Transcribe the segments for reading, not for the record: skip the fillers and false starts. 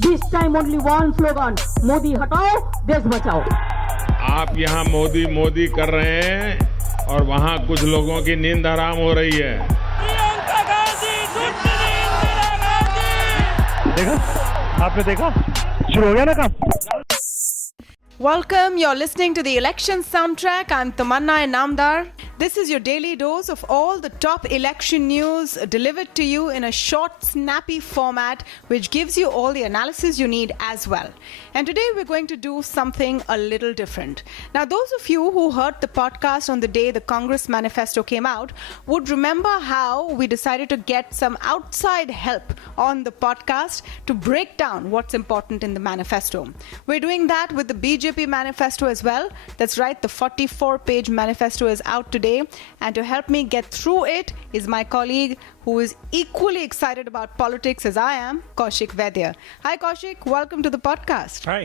This time only one slogan, Modi हटाओ, देश बचाओ. आप यहाँ मोदी मोदी कर रहे हैं और वहाँ कुछ लोगों की नींद हराम हो रही है. प्रियंका गांधी सुननी इंदिरा गांधी. देखा आपने देखा शुरू हो गया ना काम. Welcome, you're listening to the election soundtrack. I'm Tamanna Inamdar. This is your daily dose of all the top election news delivered to you in a short, snappy format which gives you all the analysis you need as well. And today we're going to do something a little different. Now, those of you who heard the podcast on the day the Congress Manifesto came out would remember how we decided to get some outside help on the podcast to break down what's important in the manifesto. We're doing that with the BJP manifesto as well. That's right, the 44-page manifesto is out today. And to help me get through it is my colleague who is equally excited about politics as I am, Kaushik Vaidya. Hi Kaushik, welcome to the podcast. Hi.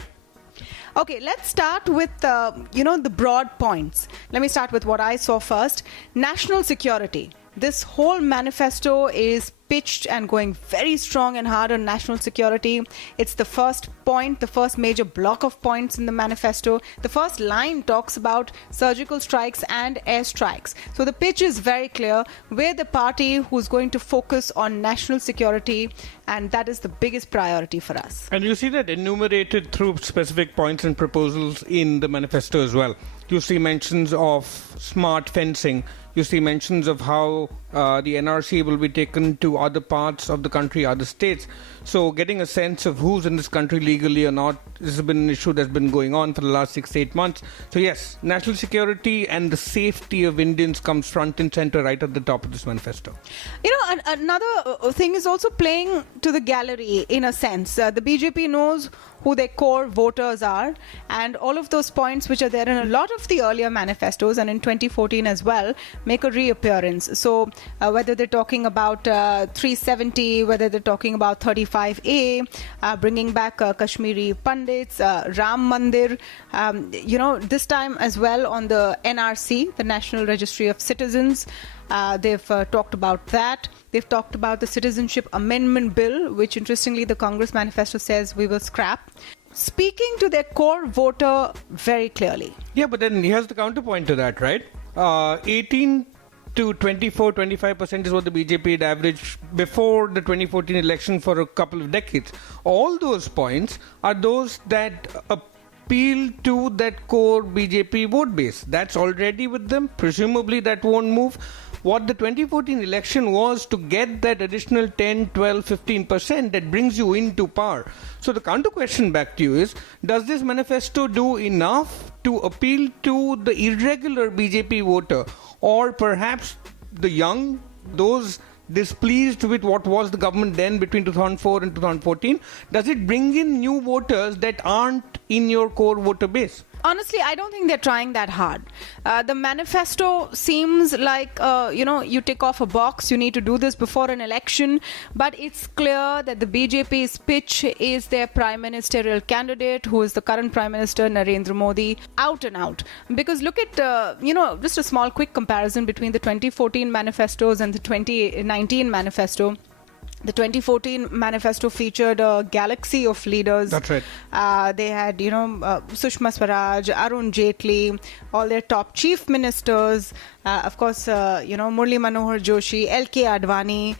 Okay, let's start with the broad points. Let me start with what I saw first. National security. This whole manifesto is pitched and going very strong and hard on national security. It's the first point, the first major block of points in the manifesto. The first line talks about surgical strikes and air strikes. So the pitch is very clear. We're the party who's going to focus on national security, and that is the biggest priority for us. And you see that enumerated through specific points and proposals in the manifesto as well. You see mentions of smart fencing. You see mentions of how the NRC will be taken to other parts of the country, other states. So getting a sense of who's in this country legally or not, this has been an issue that's been going on for the last 6-8 months. So yes, national security and the safety of Indians comes front and center right at the top of this manifesto. You know, another thing is also playing to the gallery in a sense. The BJP knows who their core voters are, and all of those points which are there in a lot of the earlier manifestos and in 2014 as well make a reappearance. So whether they're talking about 370, whether they're talking about 35A, bringing back Kashmiri Pandits, Ram Mandir, this time as well on the NRC, the National Registry of Citizens. They've talked about that. They've talked about the Citizenship Amendment Bill, which interestingly the Congress manifesto says we will scrap. Speaking to their core voter very clearly. Yeah, but then here's the counterpoint to that, right? 18 to 24-25% is what the BJP had averaged before the 2014 election for a couple of decades. All those points are those that appeal to that core BJP vote base. That's already with them. Presumably that won't move. What the 2014 election was to get that additional 10, 12, 15% that brings you into power. So the counter question back to you is, does this manifesto do enough to appeal to the irregular BJP voter, or perhaps the young, those displeased with what was the government then between 2004 and 2014? Does it bring in new voters that aren't in your core voter base? Honestly, I don't think they're trying that hard. The manifesto seems like, you tick off a box, you need to do this before an election, but it's clear that the BJP's pitch is their prime ministerial candidate, who is the current Prime Minister, Narendra Modi, out and out. Because look at, just a small quick comparison between the 2014 manifestos and the 2019 manifesto. The 2014 manifesto featured a galaxy of leaders. That's right. They had, Sushma Swaraj, Arun Jaitley, all their top chief ministers, of course, Murli Manohar Joshi, L.K. Advani.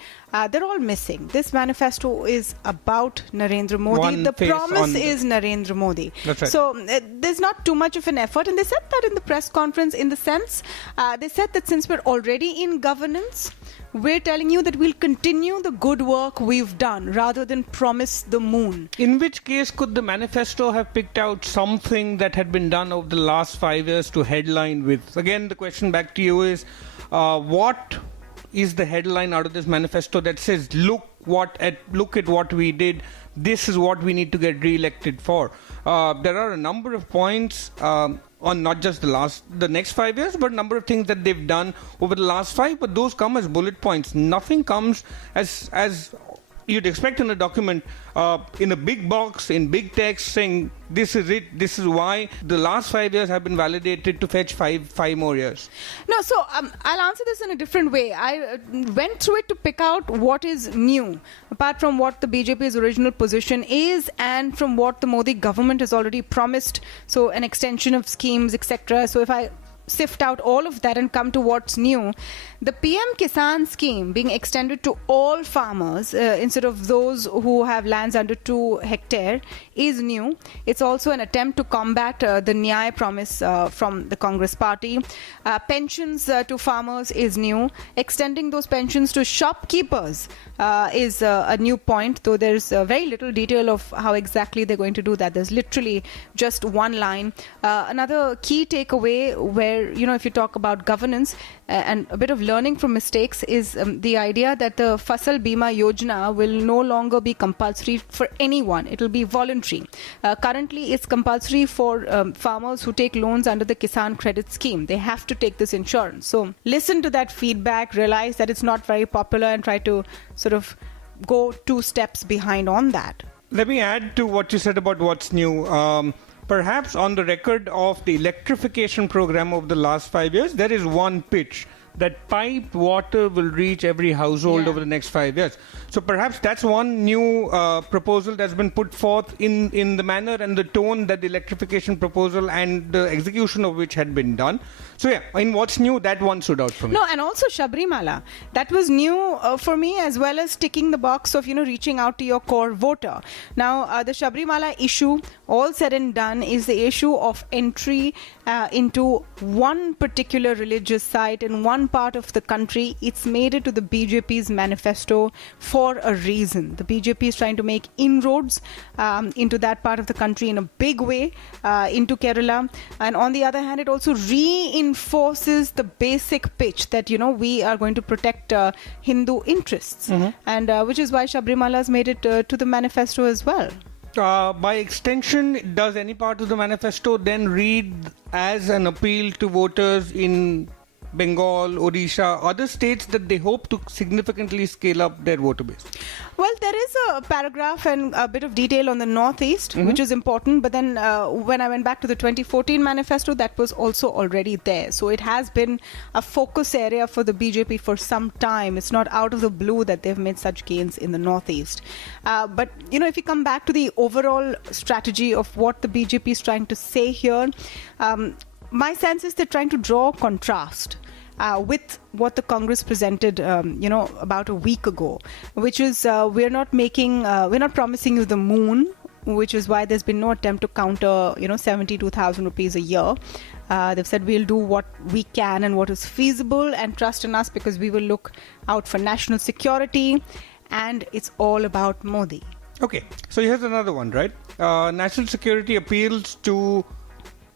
They're all missing. This manifesto is about Narendra Modi. The promise is Narendra Modi. That's right. So there's not too much of an effort. And they said that in the press conference in the sense, they said that since we're already in governance, we're telling you that we'll continue the good work we've done rather than promise the moon. In which case could the manifesto have picked out something that had been done over the last 5 years to headline with? Again, the question back to you is, what is the headline out of this manifesto that says, look at what we did, this is what we need to get re-elected for? There are a number of points on not just the next 5 years, but a number of things that they've done over the last 5, but those come as bullet points. Nothing comes as you'd expect in a document, in a big box, in big text, saying this is it, this is why the last 5 years have been validated to fetch five more years. No, so I'll answer this in a different way. I went through it to pick out what is new, apart from what the BJP's original position is and from what the Modi government has already promised. So an extension of schemes, etc. So if I sift out all of that and come to what's new, the PM Kisan scheme being extended to all farmers instead of those who have lands under 2 hectares is new. It's also an attempt to combat the Nyaya promise from the Congress party. Pensions to farmers is new. Extending those pensions to shopkeepers is a new point, though there's very little detail of how exactly they're going to do that. There's literally just one line. Another key takeaway where, if you talk about governance and a bit of learning from mistakes is the idea that the Fasal Bima Yojana will no longer be compulsory for anyone. It will be voluntary. Currently, it's compulsory for farmers who take loans under the Kisan Credit Scheme. They have to take this insurance. So listen to that feedback, realize that it's not very popular and try to sort of go 2 steps behind on that. Let me add to what you said about what's new. Perhaps on the record of the electrification program of the last 5 years, there is one pitch that piped water will reach every household over the next 5 years. So perhaps that's one new proposal that's been put forth in the manner and the tone that the electrification proposal and the execution of which had been done. So yeah, in what's new, that one stood out for me. No, and also Sabrimala. That was new for me, as well as ticking the box of, reaching out to your core voter. Now, the Sabrimala issue, all said and done, is the issue of entry into one particular religious site in one part of the country. It's made it to the BJP's manifesto for a reason. The BJP is trying to make inroads into that part of the country in a big way, into Kerala. And on the other hand, it also reinforces the basic pitch that, we are going to protect Hindu interests. And which is why Sabrimala has made it to the manifesto as well. By extension, does any part of the manifesto then read as an appeal to voters in Bengal, Odisha, other states that they hope to significantly scale up their voter base? Well, there is a paragraph and a bit of detail on the Northeast, which is important. But then when I went back to the 2014 manifesto, that was also already there. So it has been a focus area for the BJP for some time. It's not out of the blue that they've made such gains in the Northeast. But, if you come back to the overall strategy of what the BJP is trying to say here, my sense is they're trying to draw contrast with what the Congress presented, about a week ago, which is we're not promising you the moon, which is why there's been no attempt to counter, 72,000 rupees a year. They've said we'll do what we can and what is feasible and trust in us because we will look out for national security, and it's all about Modi. Okay, so here's another one, right? National security appeals to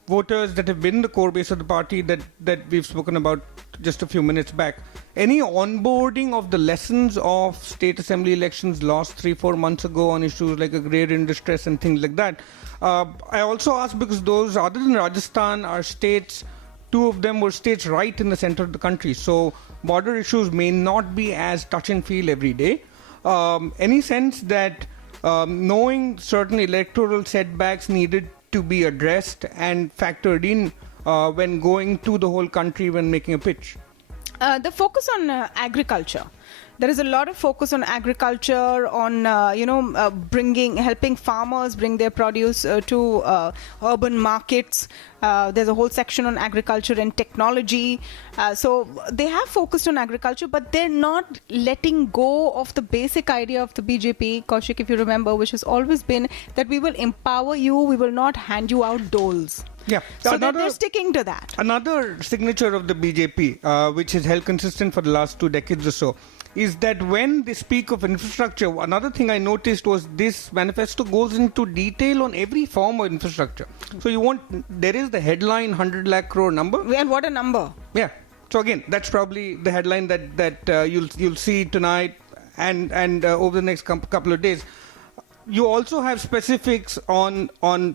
voters that have been the core base of the party that we've spoken about just a few minutes back. Any onboarding of the lessons of state assembly elections lost 3-4 months ago on issues like agrarian distress and things like that? I also ask because those, other than Rajasthan, are states, 2 of them were states right in the center of the country. So border issues may not be as touch and feel every day. Any sense that knowing certain electoral setbacks needed to be addressed and factored in when going to the whole country when making a pitch? The focus on agriculture. There is a lot of focus on agriculture, on helping farmers bring their produce to urban markets. There's a whole section on agriculture and technology. So they have focused on agriculture, but they're not letting go of the basic idea of the BJP, Kaushik, if you remember, which has always been that we will empower you, we will not hand you out doles. Yeah. So they're sticking to that. Another signature of the BJP, which has held consistent for the last 2 decades or so, is that when they speak of infrastructure, another thing I noticed was this manifesto goes into detail on every form of infrastructure. So there is the headline 100 lakh crore number. And what a number. Yeah. So again, that's probably the headline that you'll see tonight and over the next couple of days. you also have specifics on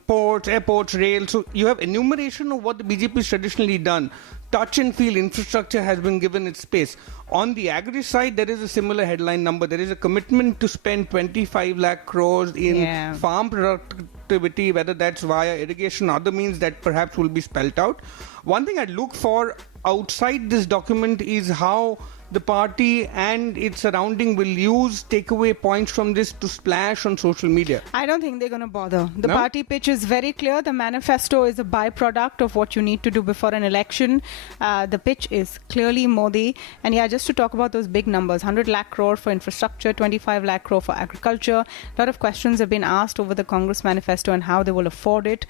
ports, airports, rail. So you have enumeration of what the BJP has traditionally done. Touch and feel infrastructure has been given its space. On the agri side, there is a similar headline number. There is a commitment to spend 25 lakh crores in farm productivity, whether that's via irrigation or other means that perhaps will be spelt out. One thing I'd look for outside this document is how the party and its surrounding will use takeaway points from this to splash on social media. I don't think they're going to bother. The No? party pitch is very clear. The manifesto is a byproduct of what you need to do before an election. The pitch is clearly Modi. And yeah, just to talk about those big numbers, 100 lakh crore for infrastructure, 25 lakh crore for agriculture. A lot of questions have been asked over the Congress manifesto and how they will afford it.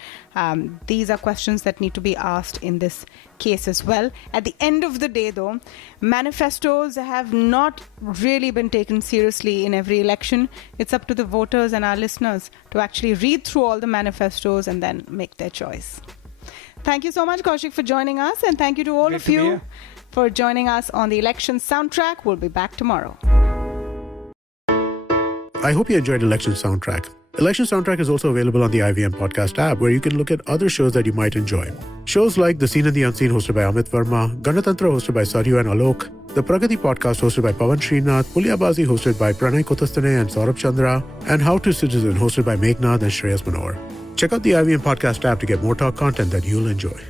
These are questions that need to be asked in this case as well. At the end of the day, though, manifestos have not really been taken seriously in every election. It's up to the voters and our listeners to actually read through all the manifestos and then make their choice. Thank you so much, Kaushik, for joining us, and thank you to all Great of to be you here. for joining us on the election soundtrack. We'll be back tomorrow. I hope you enjoyed Election Soundtrack. Election Soundtrack is also available on the IVM podcast app, where you can look at other shows that you might enjoy. Shows like The Seen and the Unseen, hosted by Amit Verma, Ganatantra, hosted by Saryu and Alok, The Pragati podcast, hosted by Pawan Srinath, Pulyabazi, hosted by Pranay Kotastane and Saurabh Chandra, and How to Citizen, hosted by Meghnad and Shreyas Manohar. Check out the IVM podcast app to get more talk content that you'll enjoy.